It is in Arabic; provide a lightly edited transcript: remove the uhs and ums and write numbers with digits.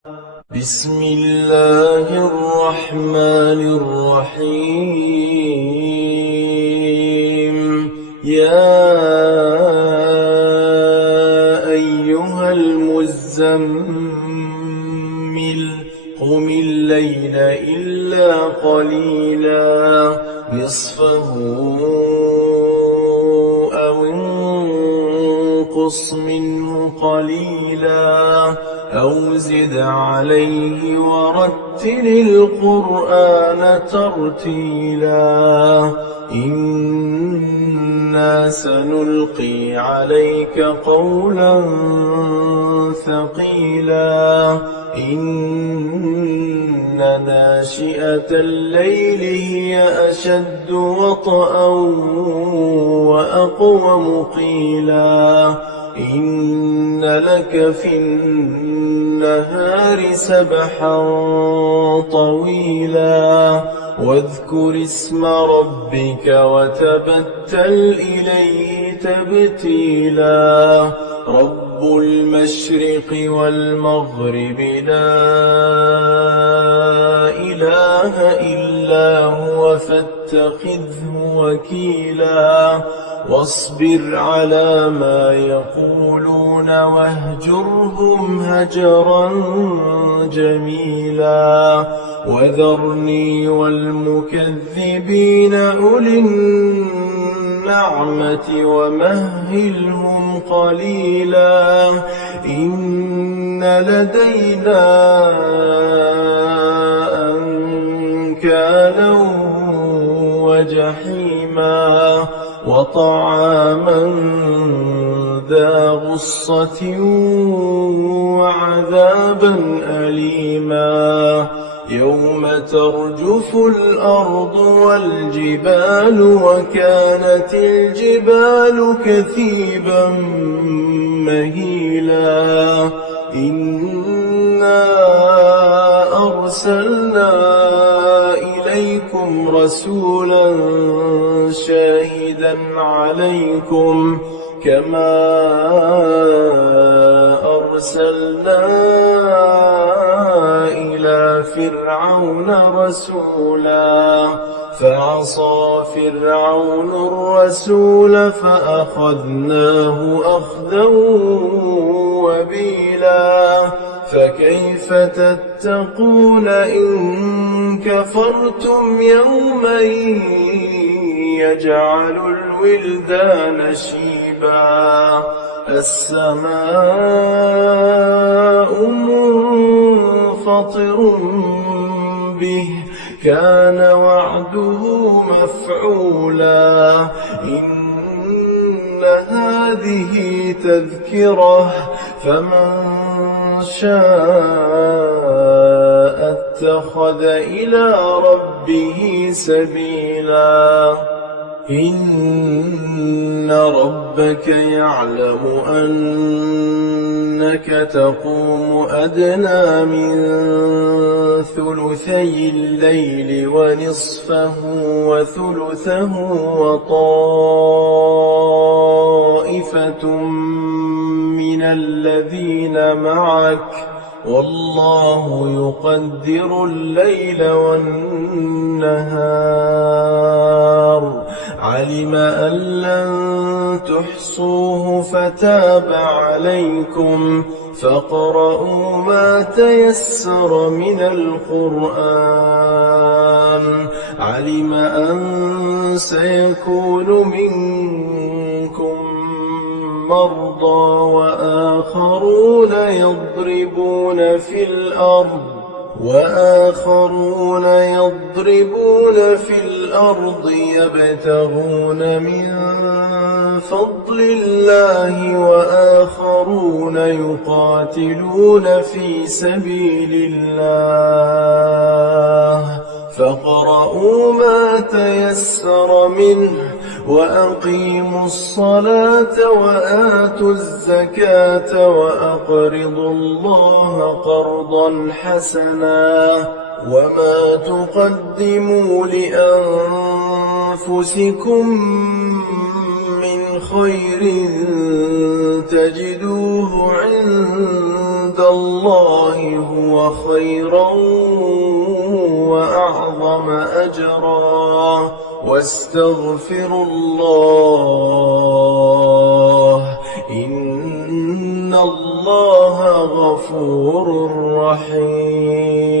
بسم الله الرحمن الرحيم. يا أيها المزمل قم الليل إلا قليلا نصفه أو انقص منه قليلا أو زد عليه ورتل القرآن ترتيلا إنا سنلقي عليك قولا ثقيلا إن ناشئة الليل هي أشد وطئا وأقوم قيلا إن لك في النهار سبحا طويلا واذكر اسم ربك وتبتل إليه تبتيلا رب المشرق والمغرب لا إله إلا هو فاتخذه وكيلا واصبر على ما يقولون واهجرهم هجرا جميلا وذرني والمكذبين أولي النعمة ومهلهم قليلا إن لدينا أنكالا وجحيما وطعاما ذا غصة وعذابا أليما يوم ترجف الأرض والجبال وكانت الجبال كثيبا مهيلا إنا أرسلنا إليكم رسولا شاهدا عليكم كما أرسلنا إلى فرعون رسولا فعصى فرعون الرسول فأخذناه أخذا وبيلا فكيف تتقون إن كفرتم يوما يجعل الولدان شيبا السماء منفطر به كان وعده مفعولا إن هذه تذكرة فمن شاء اتخذ إلى ربه سبيلا إن ربك يعلم أنك تقوم أدنى من ثلثي الليل ونصفه وثلثه وطائفة من الذين معك والله يقدر الليل والنهار علم أن لن تحصوه فتاب عليكم فاقرؤوا ما تيسر من القرآن علم أن سيكون منكم مرضى وآخرون يضربون في الأرض يبتغون من فضل الله وآخرون يقاتلون في سبيل الله فاقرؤوا ما تيسر منه وأقيموا الصلاة وآتوا الزكاة وأقرضوا الله قرضا حسنا وما تقدموا لأنفسكم من خير تجدوه عند الله هو خيرا وأعظم أجرا واستغفروا الله إن الله غفور رحيم.